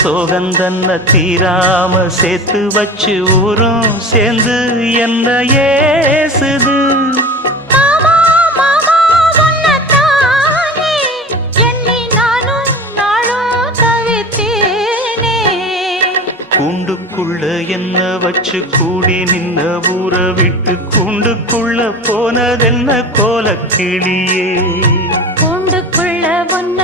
சோகந்தன்ன தீராம சேர்த்து வச்சு ஊரும் சேர்ந்து என்ன ஏசுது. மாமா மாமா உன்னத்தானே எண்ணி நானும் நாளும் தவித்தேனே. கூண்டுக்குள்ள என்ன வச்சு கூடி நின்ன ஊற விட்டு கூண்டுக்குள்ள போனதென்ன கோலக்கிளியே. கூண்டுக்குள்ள ஒன்ன